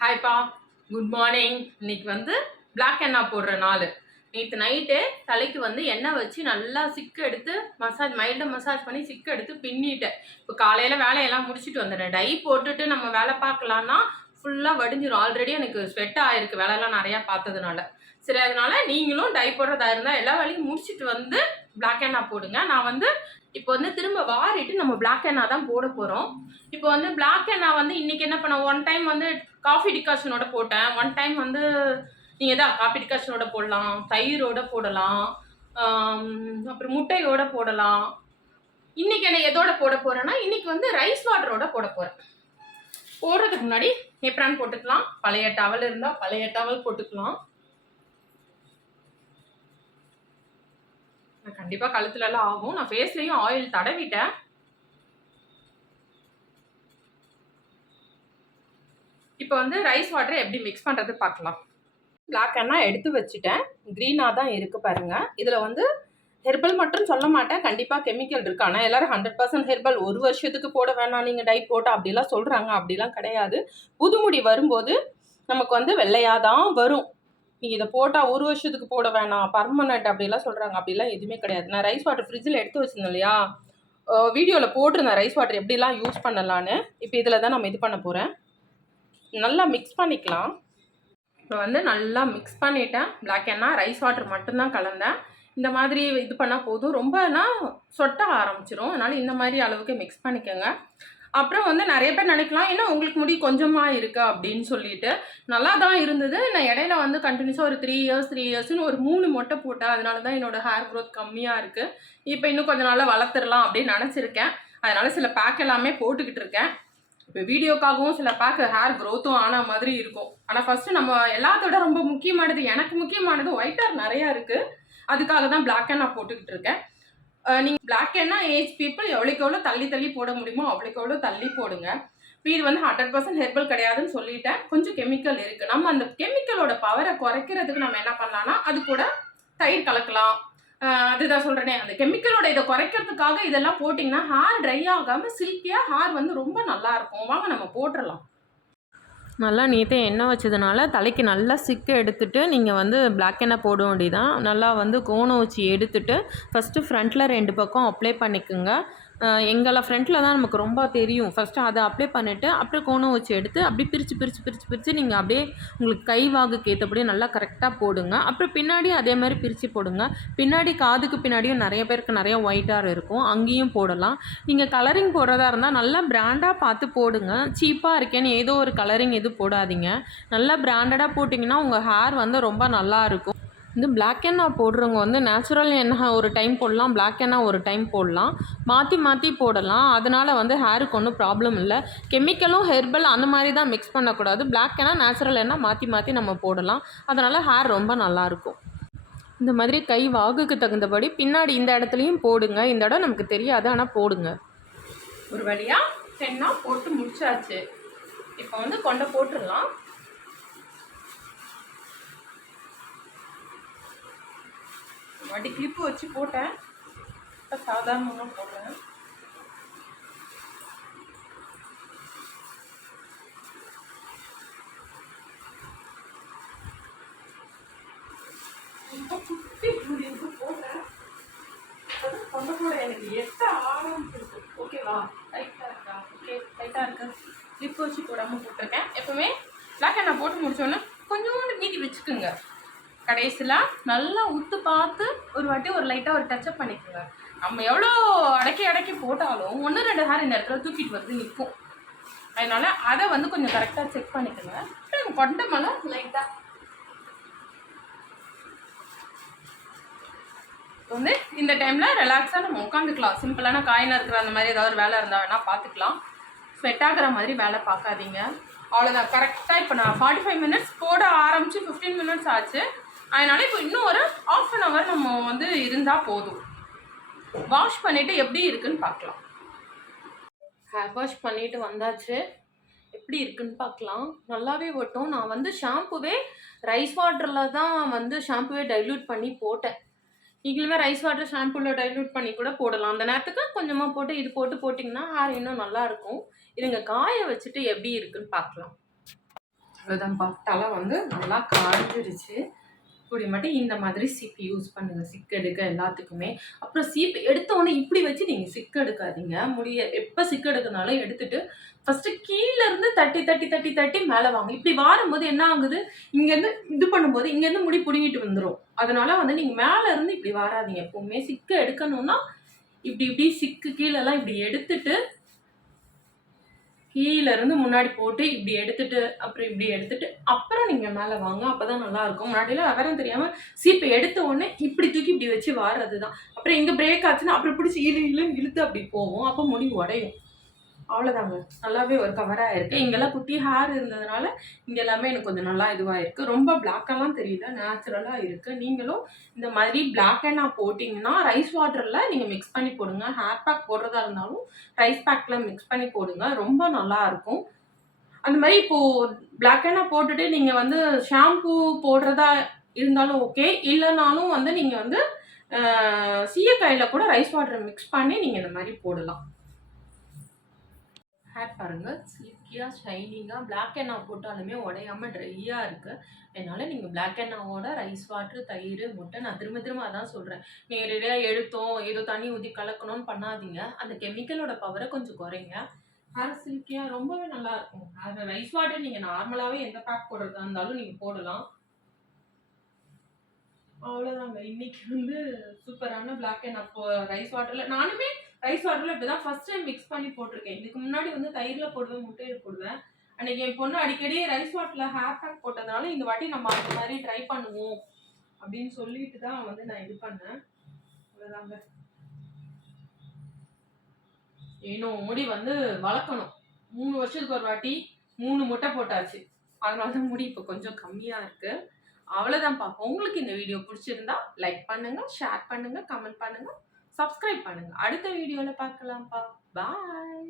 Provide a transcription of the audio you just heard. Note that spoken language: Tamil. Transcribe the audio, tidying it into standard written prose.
ஹாய்ப்பா, குட் மார்னிங். இன்னைக்கு வந்து பிளாக் எண்ணெய் போடுற நாள். நேற்று நைட்டே தலைக்கு வந்து எண்ணெய் வச்சு நல்லா சிக்கு எடுத்து மைல்டாக மசாஜ் பண்ணி சிக்கு எடுத்து பின்னிட்டேன். இப்போ காலையில் வேலையெல்லாம் முடிச்சுட்டு வந்துடுறேன். டை போட்டுட்டு நம்ம வேலை பார்க்கலான்னா ஃபுல்லாக வடிஞ்சிடும். ஆல்ரெடி எனக்கு ஸ்வெட் ஆகிருக்கு வேலையெல்லாம் நிறையா பார்த்ததுனால. சரி, அதனால நீங்களும் டை போடுறதா இருந்தால் எல்லா வேலையும் முடிச்சுட்டு வந்து பிளாக் எண்ணெய் போடுங்க. நான் வந்து இப்போ வந்து திரும்ப வாரிட்டு நம்ம பிளாக் எண்ணெய் தான் போட போகிறோம். இப்போ வந்து பிளாக் எண்ணெய் வந்து இன்றைக்கி என்ன பண்ண, ஒன் டைம் வந்து காஃபி டிகாஷனோட போட்டேன், ஒன் டைம் வந்து நீங்கள் தான் காஃபி டிகாஷனோட போடலாம், தயிரோட போடலாம், அப்புறம் முட்டையோட போடலாம். இன்றைக்கி என்ன எதோட போட போகிறேன்னா, இன்றைக்கி வந்து ரைஸ் வாட்டரோட போட போகிறேன். போடுறதுக்கு முன்னாடி ஏப்ரான் போட்டுக்கலாம். பழைய டவல் இருந்தால் பழைய டவல் போட்டுக்கலாம். கண்டிப்பாக கழுத்துலலாம் ஆகும். நான் ஃபேஸ்லேயும் ஆயில் தடவிட்டேன். இப்போ வந்து ரைஸ் வாட்டரை எப்படி மிக்ஸ் பண்ணுறது பார்க்கலாம். பிளாக் எண்ணெய் எடுத்து வச்சுட்டேன். க்ரீனாக தான் இருக்குது பாருங்கள். இதில் வந்து ஹெர்பல் மட்டும் சொல்ல மாட்டேன், கண்டிப்பாக கெமிக்கல் இருக்குது. ஆனால் எல்லோரும் 100% ஹெர்பல், ஒரு வருஷத்துக்கு போட வேணாம் நீங்கள் டை போட்டால் அப்படிலாம் சொல்கிறாங்க. அப்படிலாம் கிடையாது. புதுமுடி வரும்போது நமக்கு வந்து வெள்ளையாக தான் வரும். நீங்கள் இதை போட்டால் ஒரு வருஷத்துக்கு போட வேணாம், பர்மனெண்ட் அப்படிலாம் சொல்கிறாங்க. அப்படிலாம் எதுவுமே கிடையாது. நான் ரைஸ் வாட்டர் ஃப்ரிட்ஜில் எடுத்து வச்சுருந்தேன் இல்லையா, வீடியோவில் போட்டிருந்தேன் ரைஸ் வாட்டர் எப்படிலாம் யூஸ் பண்ணலான்னு. இப்போ இதில் தான் நம்ம இது பண்ண போகிறேன். நல்லா மிக்ஸ் பண்ணிக்கலாம். இப்போ வந்து நல்லா மிக்ஸ் பண்ணிட்டேன். பிளாக் எண்ணெய் ரைஸ் வாட்டர் மட்டும்தான் கலந்தேன். இந்த மாதிரி இது பண்ணால் போதும். ரொம்பனா சொட்ட ஆரம்பிச்சிடும். அதனால் இந்த மாதிரி அளவுக்கு மிக்ஸ் பண்ணிக்கோங்க. அப்புறம் வந்து நிறைய பேர் நினைக்கலாம், ஏன்னா உங்களுக்கு முடி கொஞ்சமாக இருக்கா அப்படின்னு சொல்லிட்டு. நல்லா தான் இருந்தது. நான் இடையில வந்து கண்டினியூஸாக ஒரு 3 இயர்ஸ்னு ஒரு 3 மொட்டை போட்டேன். அதனால தான் என்னோடய ஹேர் க்ரோத் கம்மியாக இருக்குது. இப்போ இன்னும் கொஞ்சம் நாளாக வளர்த்துடலாம் அப்படின்னு நினச்சிருக்கேன். அதனால் சில பேக் எல்லாமே போட்டுக்கிட்டு இருக்கேன். இப்போ வீடியோக்காகவும் சில பேக் ஹேர் க்ரோத்தும் ஆன மாதிரி இருக்கும். ஆனால் ஃபஸ்ட்டு நம்ம எல்லாத்தோட ரொம்ப முக்கியமானது, எனக்கு முக்கியமானது ஒயிட் ஹேர் நிறையா இருக்குது. அதுக்காக தான் பிளாக் எண்ணெய் போட்டுக்கிட்டு இருக்கேன். நீங்கள் பிளாக் எண்ணெய் ஏஜ் பீப்புள் எவ்வளோக்கு எவ்வளோ தள்ளி போட முடியுமோ அவ்வளோக்கு எவ்வளோ தள்ளி போடுங்க. இப்போ இது வந்து 100% ஹெர்பல் கிடையாதுன்னு சொல்லிட்டேன். கொஞ்சம் கெமிக்கல் இருக்குது. நம்ம அந்த கெமிக்கலோட பவரை குறைக்கிறதுக்கு நம்ம என்ன பண்ணலான்னா, அது கூட தயிர் கலக்கலாம். அதுதான் சொல்கிறேனே, அந்த கெமிக்கலோட இதை குறைக்கிறதுக்காக இதெல்லாம் போட்டிங்கன்னா ஹேர் ட்ரை ஆகாமல் சில்கியாக ஹேர் வந்து ரொம்ப நல்லாயிருக்கும். வாங்க நம்ம போட்டுடலாம். நல்லா நீட்டே எண்ணெய் வச்சதுனால தலைக்கு நல்லா சிக்கு எடுத்துகிட்டு நீங்கள் வந்து பிளாக் எண்ணெய் போட வேண்டியதான். நல்லா வந்து கோணம் வச்சு எடுத்துகிட்டு ஃபஸ்ட்டு ஃப்ரண்ட்டில் 2 பக்கம் அப்ளை பண்ணிக்கோங்க. எங்களை ஃப்ரண்ட்டில் தான் நமக்கு ரொம்ப தெரியும். ஃபஸ்ட்டு அதை அப்ளை பண்ணிவிட்டு அப்புறம் கோணம் வச்சு எடுத்து அப்படியே பிரித்து நீங்கள் அப்படியே உங்களுக்கு கை வாகுக்கு ஏற்றபடியே நல்லா கரெக்டாக போடுங்க. அப்புறம் பின்னாடி அதே மாதிரி பிரித்து போடுங்க. பின்னாடி காதுக்கு பின்னாடியும் நிறைய பேருக்கு நிறைய ஒயிட் ஹேர் இருக்கும், அங்கேயும் போடலாம். நீங்கள் கலரிங் போடுறதா இருந்தால் நல்லா பிராண்டாக பார்த்து போடுங்க. சீப்பாக இருக்கேன்னு ஏதோ ஒரு கலரிங் எதுவும் போடாதீங்க. நல்லா பிராண்டடாக போட்டிங்கன்னா உங்கள் ஹேர் வந்து ரொம்ப நல்லாயிருக்கும். இந்த பிளாக் எண்ணெய் போடுறவங்க வந்து நேச்சுரல் எண்ணெய் ஒரு டைம் போடலாம், பிளாக் எண்ணெய் ஒரு டைம் போடலாம், மாற்றி போடலாம். அதனால் வந்து ஹேருக்கு ஒன்றும் ப்ராப்ளம் இல்லை. கெமிக்கலும் ஹெர்பல் அந்த மாதிரி தான் மிக்ஸ் பண்ணக்கூடாது. பிளாக் எண்ணெய் நேச்சுரல் எண்ணெய் மாற்றி நம்ம போடலாம். அதனால் ஹேர் ரொம்ப நல்லாயிருக்கும். இந்த மாதிரி கை வாகுக்கு தகுந்தபடி பின்னாடி இந்த இடத்துலையும் போடுங்க. இந்த இடம் நமக்கு தெரியாது, ஆனால் போடுங்க. ஒரு வழியாக எண்ணெய் போட்டு முடிச்சாச்சு. இப்போ வந்து கொண்டை போட்டுடலாம். வண்டி கிளிப்பு வச்சு போட்டேன், இப்போ சாதாரணமாக போடுறேன். ரொம்ப குட்டி முடிவுக்கு போட்டேன். கொண்டை போட எனக்கு எட்ட ஆரம்பிச்சிருக்கு. ஓகேவா? டைட்டாக இருக்கா? ஓகே, டைட்டாக இருக்கா? கிளிப்பு வச்சு போடாமல் போட்டிருக்கேன். எப்பவுமே பிளாக் எண்ணெய் போட்டு முடிச்சோன்னே கொஞ்சோண்டு நீட்டி வச்சுக்கோங்க. கடைசியில் நல்லா உத்து பார்த்து ஒரு வாட்டி ஒரு லைட்டாக ஒரு டச்சப் பண்ணிக்கோங்க. நம்ம எவ்வளோ அடக்கி போட்டாலும் 1-2 ஹேர் இந்த இடத்துல தூக்கிட்டு வந்து நிற்கும். அதனால் அதை வந்து கொஞ்சம் கரெக்டாக செக் பண்ணிக்கோங்க. நம்ம கொண்டை மேலே லைட்டாக வந்து இந்த டைமில் ரிலாக்ஸாக நம்ம உட்காந்துக்கலாம். சிம்பிளான காயில் இருக்கிற அந்த மாதிரி ஏதாவது ஒரு வேலை இருந்தால் வேணால் பார்த்துக்கலாம். ஸ்வெட் ஆகிற மாதிரி வேலை பார்க்காதீங்க. அவ்வளோதான். கரெக்டாக இப்போ நான் 45 மினிட்ஸ் போட ஆரம்பித்து 15 மினிட்ஸ் ஆச்சு. அதனால் இப்போ இன்னும் ஒரு 1/2 an hour நம்ம வந்து இருந்தால் போதும். வாஷ் பண்ணிவிட்டு எப்படி இருக்குன்னு பார்க்கலாம். ஹேர் வாஷ் பண்ணிவிட்டு வந்தாச்சு. எப்படி இருக்குன்னு பார்க்கலாம். நல்லாவே ஒட்டும். நான் வந்து ஷாம்புவே ரைஸ் வாட்டரில் தான் வந்து ஷாம்புவே டைல்யூட் பண்ணி போட்டேன். நீங்களுமே ரைஸ் வாட்டர் ஷாம்பூவில் டைல்யூட் பண்ணி கூட போடலாம். அந்த நேரத்துக்கு கொஞ்சமாக போட்டு இது போட்டு போட்டிங்கன்னா ஹேர் இன்னும் நல்லாயிருக்கும். இதுங்க காய வச்சுட்டு எப்படி இருக்குன்னு பார்க்கலாம். அதுதான்ப்பா, தலை வந்து நல்லா காய்ஞ்சிருச்சு. இப்படி மட்டும் இந்த மாதிரி சீப்பு யூஸ் பண்ணுங்க சிக்கு எடுக்க எல்லாத்துக்குமே. அப்புறம் சீப்பு எடுத்த உடனே இப்படி வச்சு நீங்க சிக்கு எடுக்காதீங்க. எப்ப சிக்கு எடுக்கனாலும் எடுத்துட்டு ஃபர்ஸ்ட் கீழ இருந்து தட்டி தட்டி தட்டி தட்டி மேல வாங்க. இப்படி வாரும்போது என்ன ஆகுது, இங்க இருந்து இது பண்ணும்போது இங்க இருந்து முடி புடுங்கிட்டு வந்துரும். அதனால வந்து நீங்க மேல இருந்து இப்படி வாராதீங்க. எப்பவுமே சிக்கு எடுக்கணும்னா இப்படி இப்படி சிக்கு கீழெல்லாம் இப்படி எடுத்துட்டு கீழ இருந்து முன்னாடி போட்டு இப்படி எடுத்துட்டு அப்புறம் இப்படி எடுத்துட்டு அப்புறம் நீங்க மேல வாங்க. அப்பதான் நல்லா இருக்கும். முன்னாடிலாம் விவரம் தெரியாம சீப்பை எடுத்த உடனே இப்படி தூக்கி இப்படி வச்சு வாடுறதுதான். அப்புறம் எங்க பிரேக் ஆச்சுன்னா அப்புறம் பிடிச்சி இழுன்னு இழுத்து அப்படி போவோம். அப்போ முடி உடையும். அவ்வளோதாங்க. நல்லாவே ஒரு கவராக இருக்குது. இங்கெல்லாம் குட்டி ஹேர் இருந்ததுனால இங்கே எல்லாமே எனக்கு கொஞ்சம் நல்லா இதுவாக இருக்குது. ரொம்ப பிளாக்கெல்லாம் தெரியல, நேச்சுரலாக இருக்குது. நீங்களும் இந்த மாதிரி பிளாக் ஹென்னா போட்டிங்கன்னா ரைஸ் வாட்டரில் நீங்கள் மிக்ஸ் பண்ணி போடுங்க. ஹேர் பேக் போடுறதா இருந்தாலும் ரைஸ் பேக்கில் மிக்ஸ் பண்ணி போடுங்க. ரொம்ப நல்லாயிருக்கும். அந்த மாதிரி இப்போது பிளாக் ஹென்னா போட்டுட்டு நீங்கள் வந்து ஷாம்பூ போடுறதா இருந்தாலும் ஓகே. இல்லைனாலும் வந்து நீங்கள் வந்து சீயக்காயில் கூட ரைஸ் வாட்டரை மிக்ஸ் பண்ணி நீங்கள் இந்த மாதிரி போடலாம். ஹேர் பாருங்கள், சில்கியாக ஷைனிங்காக பிளாக் ஹென்னா போட்டாலுமே உடையாமல் ட்ரையாக இருக்குது. அதனால் நீங்கள் பிளாக் ஹென்னாவோட ரைஸ் வாட்ரு, தயிர், முட்டை, நான் திரும்ப திரும்ப அதான் சொல்கிறேன். நேரடியாக எடுத்தோம் ஏதோ தண்ணி ஊற்றி கலக்கணும்னு பண்ணாதீங்க. அந்த கெமிக்கலோட பவரை கொஞ்சம் குறைங்க. ஹேர் சில்கியாக ரொம்பவே நல்லாயிருக்கும். அது ரைஸ் வாட்டர் நீங்கள் நார்மலாகவே எந்த பேக் போடுறதா இருந்தாலும் நீங்கள் போடலாம். அவ்வளோதாங்க. இன்னைக்கு வந்து சூப்பரான பிளாக் ஹென்னா ரைஸ் வாட்டரில் நானுமே ரைஸ் வாட்டரில் இப்படி தான் ஃபர்ஸ்ட் டைம் மிக்ஸ் பண்ணி போட்டிருக்கேன். இதுக்கு முன்னாடி வந்து தயிரில் போடுவேன், முட்டையில் போடுவேன். அன்றைக்கி என் பொண்ணு அடிக்கடி ரைஸ் வாட்டரில் ஹேர் பேக் போட்டதுனால இந்த வாட்டி நம்ம அந்த மாதிரி ட்ரை பண்ணுவோம் அப்படின்னு சொல்லிட்டு தான் வந்து நான் இது பண்ணேன். அவ்வளோதாங்க. இன்னும் முடி வந்து வளர்க்கணும். 3 வருஷத்துக்கு ஒரு வாட்டி 3 முட்டை போட்டாச்சு. அதனால தான் முடி இப்போ கொஞ்சம் கம்மியாக இருக்குது. அவ்வளோதான்ப்பா. உங்களுக்கு இந்த வீடியோ பிடிச்சிருந்தா லைக் பண்ணுங்கள், ஷேர் பண்ணுங்கள், கமெண்ட் பண்ணுங்கள், சப்ஸ்கிரைப் பண்ணுங்கள். அடுத்த வீடியோவில் பார்க்கலாம்ப்பா. பாய்.